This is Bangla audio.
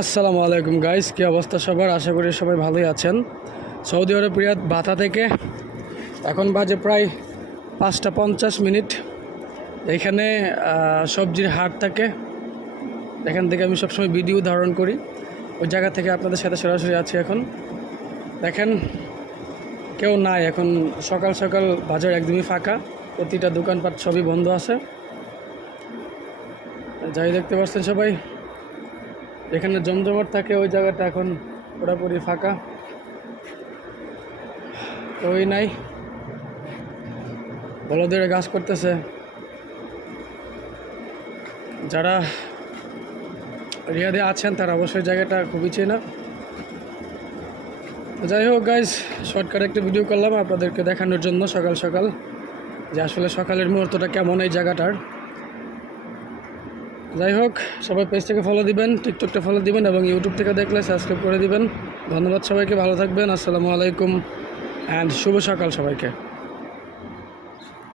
আসসালামু আলাইকুম গাইস, কি অবস্থা সবার? আশা করি সবাই ভালোই আছেন। সৌদি আরব রিয়াদ বাতা থেকে এখন বাজে প্রায় 5:50। এখানে সবজির হাট থাকে, এখান থেকে আমি সবসময় ভিডিও ধারণ করি। ওই জায়গা থেকে আপনাদের সাথে সরাসরি আছি। এখন দেখেন কেউ নাই, এখন সকাল সকাল বাজার একদমই ফাঁকা, প্রতিটা দোকানপাট সবই বন্ধ আছে। যাই দেখতে পাচ্ছেন সবাই, এখানে জমজমাট থাকে ওই জায়গাটা এখন পুরোপুরি ফাঁকা, কেউই নাই। বলদের গাছ করতেছে। যারা রিয়াদে আছেন তারা অবশ্যই জায়গাটা খুবই চেনা। যাই হোক গাইজ, শর্টকাট একটা ভিডিও করলাম আপনাদেরকে দেখানোর জন্য সকাল সকাল যে আসলে সকালের মুহূর্তটা কেমন এই জায়গাটার। যাই হোক, সবাই পেজটাকে ফলো দিবেন, টিকটকটা ফলো দিবেন এবং ইউটিউব থেকে দেখলে সাবস্ক্রাইব করে দিবেন। ধন্যবাদ সবাইকে, ভালো থাকবেন। আসসালামু আলাইকুম অ্যান্ড শুভ সকাল সবাইকে।